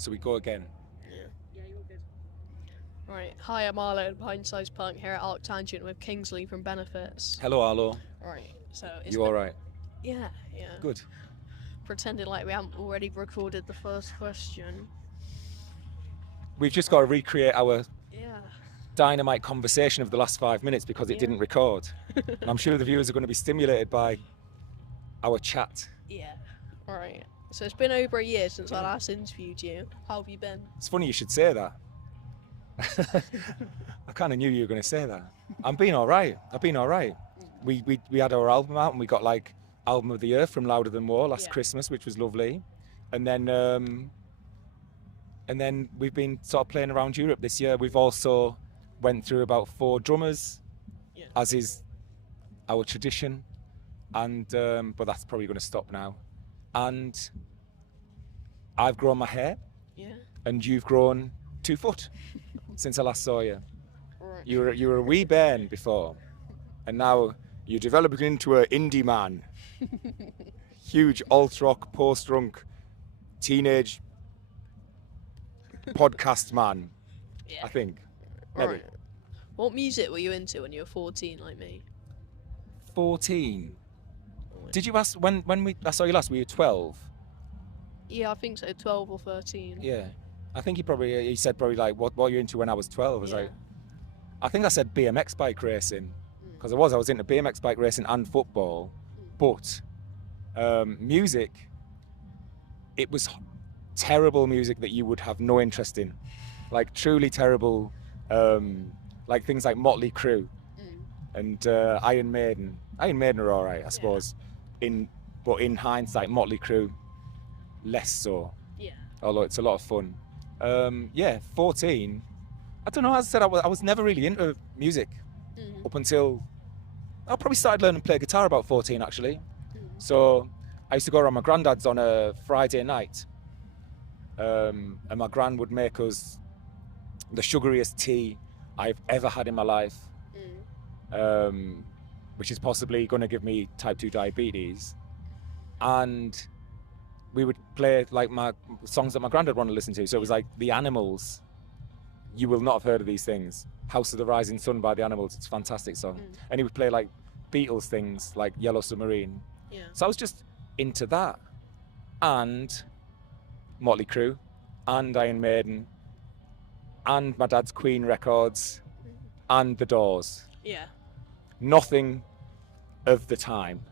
So we go again. Yeah, you're good. Right. Hi, I'm Arlo, pint-sized punk here at ArcTanGent with Kingsley from Benefits. Hello, Arlo. Right. So You all right? Yeah. Good. Pretending like we haven't already recorded the first question. We've just got to recreate our Yeah. dynamite conversation of the last 5 minutes because it didn't record. And I'm sure the viewers are going to be stimulated by our chat. Yeah. Alright. So it's been over a year since I last interviewed you. How have you been? It's funny you should say that. I kind of knew you were going to say that. I've been all right. We had our album out and we got like Album of the Year from Louder Than War last Christmas, which was lovely. And then we've been sort of playing around Europe this year. We've also went through about 4 drummers, as is our tradition. And but that's probably going to stop now. And I've grown my hair. Yeah. And you've grown 2 foot since I last saw you. Right. You were a wee bairn before, and now you're developing into an indie man. Huge alt-rock, post-drunk, teenage podcast man, I think. Maybe. Right. What music were you into when you were 14 like me? 14. Did you ask when I saw you last? Were you 12? Yeah, I think so, 12 or 13. Yeah. I think he said probably like, what were you into when I was 12? I was like, I think I said BMX bike racing, because I was into BMX bike racing and football, but music, it was terrible music that you would have no interest in, like truly terrible, like things like Motley Crue and Iron Maiden. Iron Maiden are all right, I suppose, but in hindsight, Motley Crue, less so. Yeah. Although it's a lot of fun. 14. I don't know. As I said, I was never really into music up until I probably started learning to play guitar about 14, actually. So I used to go around my granddad's on a Friday night, and my gran would make us the sugariest tea I've ever had in my life, which is possibly going to give me type 2 diabetes. And we would play like my songs that my granddad wanted to listen to. So it was like The Animals. You will not have heard of these things. House of the Rising Sun by The Animals. It's a fantastic song. And he would play like Beatles things like Yellow Submarine. Yeah. So I was just into that. And Motley Crue and Iron Maiden and my dad's Queen records and The Doors. Yeah. Nothing of the time.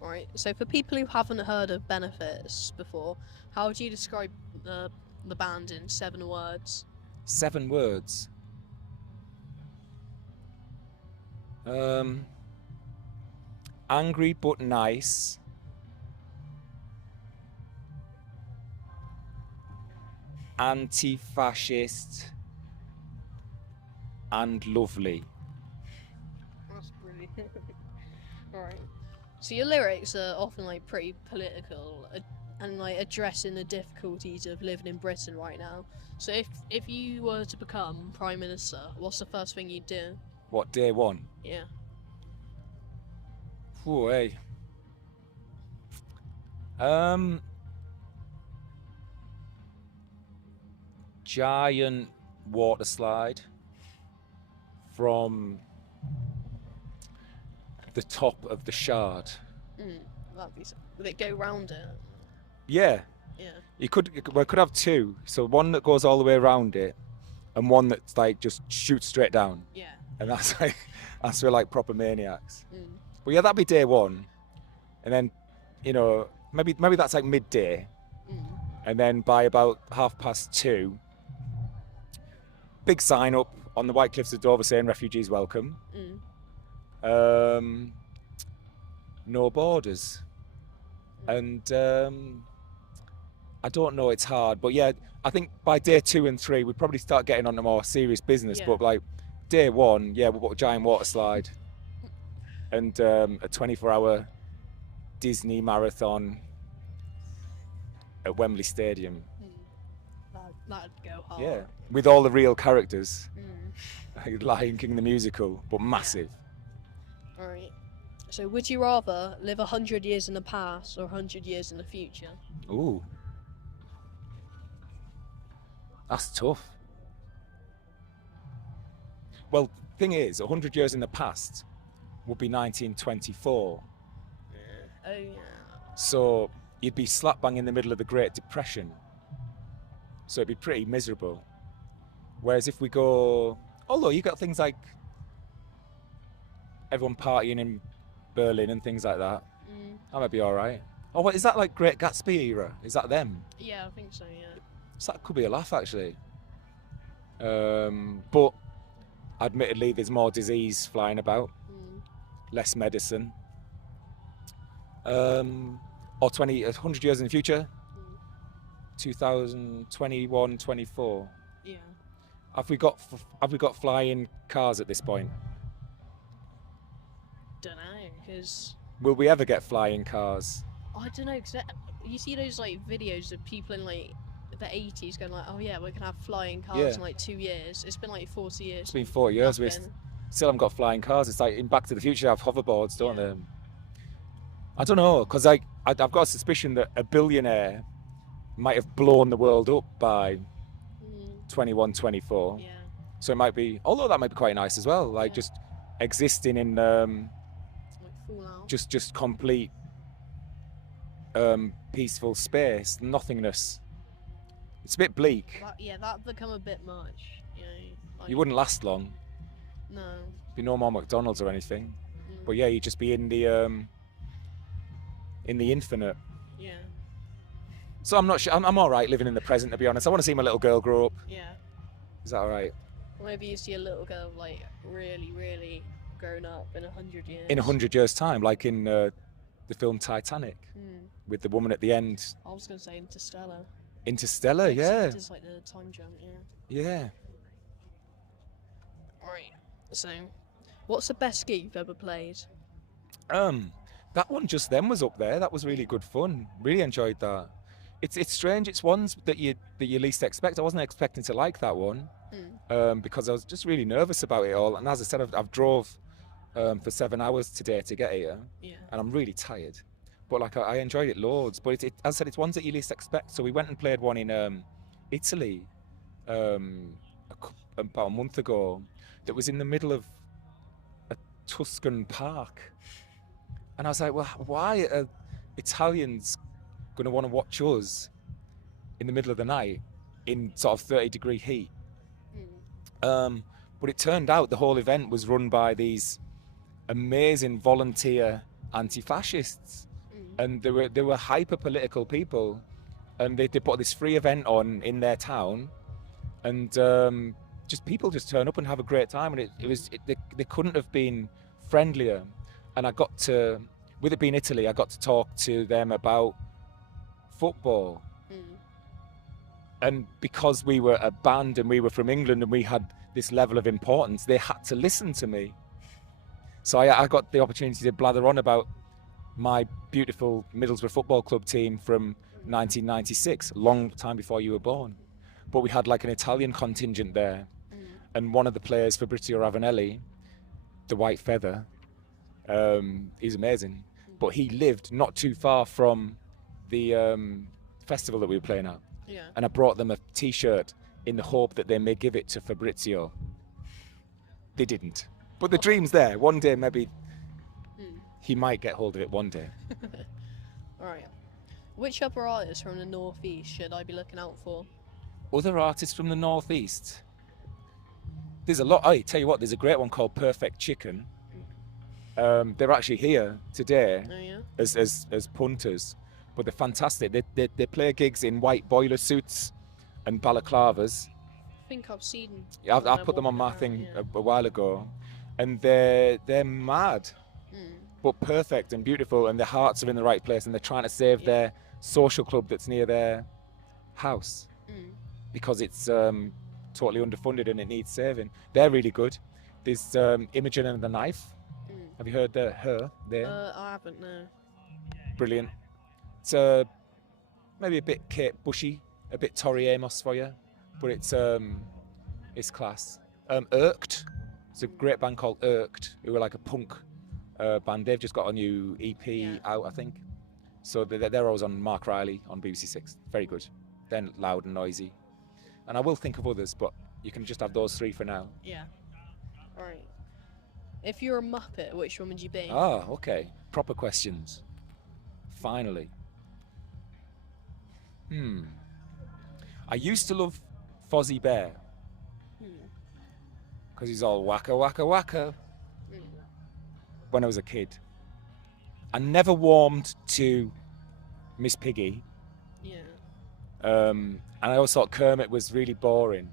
Right, so for people who haven't heard of Benefits before, how would you describe the band in 7 words? 7 words. Angry but nice. Anti-fascist. And lovely. That's brilliant. Alright. So your lyrics are often like pretty political and like addressing the difficulties of living in Britain right now. So if you were to become Prime Minister, what's the first thing you'd do? What, day 1? Yeah. Ooh, hey. Giant water slide from the top of the Shard. That'd be would it go round it? Yeah. Yeah. We could have 2. So one that goes all the way around it, and one that's like just shoots straight down. Yeah. And that's for like proper maniacs. But yeah, that'd be day 1, and then maybe that's like midday, and then by about 2:30, big sign up on the White Cliffs of Dover saying refugees welcome. No borders. And I don't know, it's hard, but yeah, I think by day 2 and 3 we'd probably start getting on to more serious business. But like day 1, we've got a giant water slide and a 24-hour Disney marathon at Wembley Stadium. That'd go hard. Yeah, with all the real characters. Like Lion King the musical, but massive. Alright. So would you rather live 100 years in the past or 100 years in the future? Ooh. That's tough. Well, thing is, 100 years in the past would be 1924. Oh yeah. So you'd be slap bang in the middle of the Great Depression. So it'd be pretty miserable. Whereas if we go, although you got things like everyone partying in Berlin and things like that, that might be all right. Oh, what is that, like Great Gatsby era? Is that them? Yeah, I think so. Yeah. So that could be a laugh, actually. But admittedly, there's more disease flying about, less medicine. Or 100 years in the future, 2021, 24. Yeah. Have we got flying cars at this point? Don't know, because Will we ever get flying cars? I don't know, because you see those like videos of people in like the 80s going like, oh yeah, we're gonna have flying cars in like 2 years. It's been like 40 years. It's been 40 years. We Nothing. still haven't got flying cars. It's like in Back to the Future, they have hoverboards, don't they? I don't know, because I've got a suspicion that a billionaire might have blown the world up by 21, 24. Yeah. So it might be, although that might be quite nice as well, like just existing in Like Fallout. just complete peaceful space, nothingness. It's a bit bleak. That'd become a bit much. You know, like, You wouldn't last long. No. Be no more McDonald's or anything. But yeah, you'd just be in the infinite. Yeah. So I'm not sure. I'm all right living in the present, to be honest. I want to see my little girl grow up. Yeah. Is that all right? Or maybe you see a little girl like really, really grown up in 100 years. In 100 years' time, like in the film Titanic, with the woman at the end. I was gonna say Interstellar. Interstellar, yeah. It's like the time jump, yeah. Yeah. Right. So, what's the best gig you've ever played? That one just then was up there. That was really good fun. Really enjoyed that. It's strange. It's ones that you least expect. I wasn't expecting to like that one, because I was just really nervous about it all. And as I said, I've drove for 7 hours today to get here, and I'm really tired. But like I enjoyed it loads. But as I said, it's ones that you least expect. So we went and played one in Italy about a month ago. That was in the middle of a Tuscan park, and I was like, well, why are Italians going to want to watch us in the middle of the night in sort of 30-degree heat? But it turned out the whole event was run by these amazing volunteer anti-fascists, and they were hyper political people, and they put this free event on in their town, and just people just turn up and have a great time, and they couldn't have been friendlier. And I got to, with it being Italy, I got to talk to them about football. And because we were a band and we were from England and we had this level of importance, they had to listen to me. So I got the opportunity to blather on about my beautiful Middlesbrough Football Club team from 1996, a long time before you were born. But we had like an Italian contingent there. And one of the players, Fabrizio Ravanelli, the White Feather, he's amazing. But he lived not too far from the festival that we were playing at. Yeah. And I brought them a T-shirt in the hope that they may give it to Fabrizio. They didn't. But the dream's there. One day maybe he might get hold of it one day. Alright. Which other artists from the Northeast should I be looking out for? Other artists from the Northeast? There's a lot. I tell you what, there's a great one called Perfect Chicken. They're actually here today as punters, but they're fantastic. They play gigs in white boiler suits and balaclavas. I think I've seen. Yeah, I put them on my thing a while ago, and they're mad, but perfect and beautiful, and their hearts are in the right place, and they're trying to save their social club that's near their house because it's totally underfunded and it needs saving. They're really good. There's Imogen and the Knife. Have you heard her there? I haven't, no. Brilliant. It's maybe a bit Kate Bushy, a bit Tori Amos for you, but it's class. Irked. It's a great band called Irked, who are like a punk band. They've just got a new EP out, I think. So they're always on Mark Riley on BBC Six. Very good. They're loud and noisy. And I will think of others, but you can just have those 3 for now. Yeah. Alright. If you're a Muppet, which one would you be? Ah, okay. Proper questions. Finally. I used to love Fozzie Bear. Because he's all waka waka waka. When I was a kid. I never warmed to Miss Piggy. Yeah. And I always thought Kermit was really boring.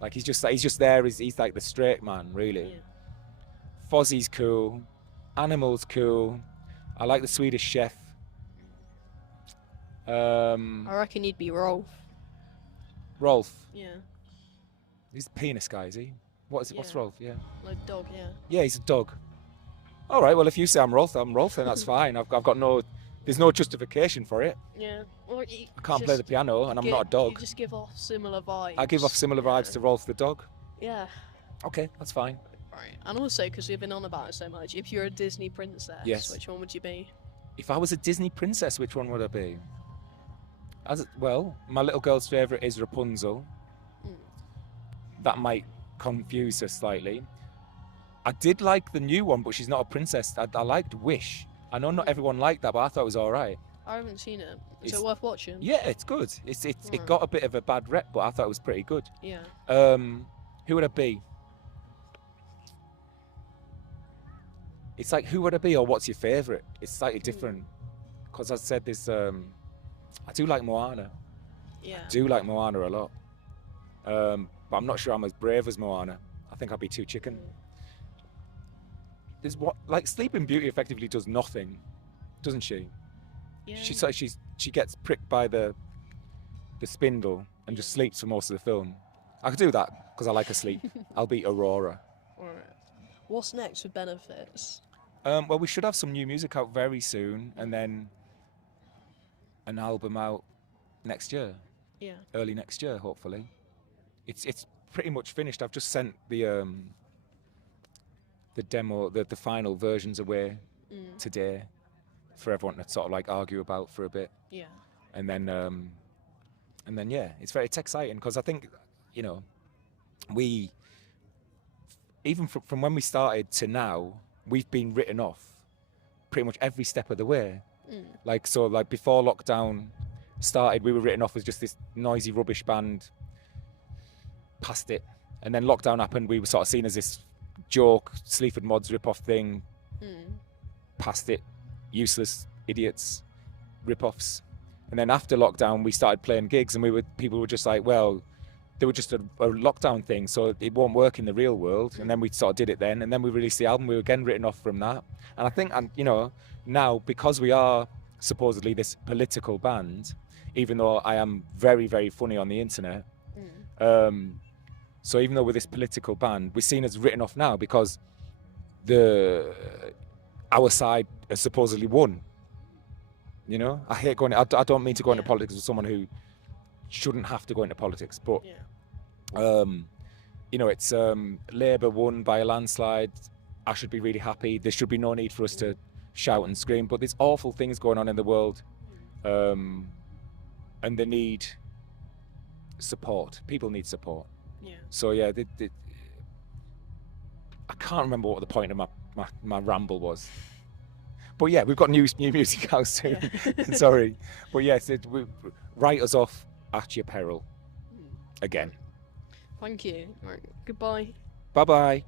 Like he's just there. He's like the straight man, really. Yeah. Fozzie's cool. Animal's cool. I like the Swedish Chef. I reckon you'd be Rolf. Rolf. Yeah. He's the penis guy, is he? What is it? What's Yeah. Rolf? Yeah. Like dog, yeah. Yeah, he's a dog. All right. Well, if you say I'm Rolf, then that's fine. I've got no. There's no justification for it. Yeah. Or I can't play the piano, and I'm not a You dog. just give off similar vibes. I give off similar vibes to Rolf the dog. Yeah. Okay, that's fine. Right. And also, because we've been on about it so much, if you're a Disney princess, Yes. which one would you be? If I was a Disney princess, which one would I be? Well, my little girl's favourite is Rapunzel. That might confuse her slightly. I did like the new one, but she's not a princess. I liked Wish. I know not everyone liked that, but I thought it was all right. I haven't seen it. Is It's- it worth watching? Yeah, it's good. It Right. got a bit of a bad rep, but I thought it was pretty good. Yeah. Who would I be? It's like, who would I be, or what's your favourite? It's slightly different. Because I said this, I do like Moana. Yeah. Do like Moana a lot. But I'm not sure I'm as brave as Moana. I think I'll be too chicken. There's like Sleeping Beauty effectively does nothing, doesn't she? Yeah. She gets pricked by the spindle and just sleeps for most of the film. I could do that because I like her sleep. I'll be Aurora. Alright. What's next for benefits? Well, we should have some new music out very soon, and then an album out next year, Yeah. early next year, hopefully. It's pretty much finished. I've just sent the demo, the final versions away today for everyone to sort of like argue about for a bit, Yeah. and then yeah, it's exciting because I think, you know, we even from when we started to now, we've been written off pretty much every step of the way. Like before lockdown started, we were written off as just this noisy rubbish band. Past it, and then lockdown happened. We were sort of seen as this joke, Sleaford Mods rip-off thing. Past it, useless idiots, rip-offs. And then after lockdown, we started playing gigs, and people were just like, well, they were just a lockdown thing, so it won't work in the real world. And then we sort of did it then, and then we released the album. We were again written off from that. And I think, you know, now because we are supposedly this political band, even though I am very, very funny on the internet. So even though we're this political band, we're seen as written off now because our side has supposedly won. You know, I hate going. I don't mean to go into politics with someone who shouldn't have to go into politics, but you know, it's Labour won by a landslide. I should be really happy. There should be no need for us to shout and scream. But there's awful things going on in the world, and they need support. People need support. Yeah. So yeah, I can't remember what the point of my ramble was. But yeah, we've got new music out soon. Yeah. Sorry. But yes, write us off at your peril. Again. Thank you. Right. Goodbye. Bye-bye.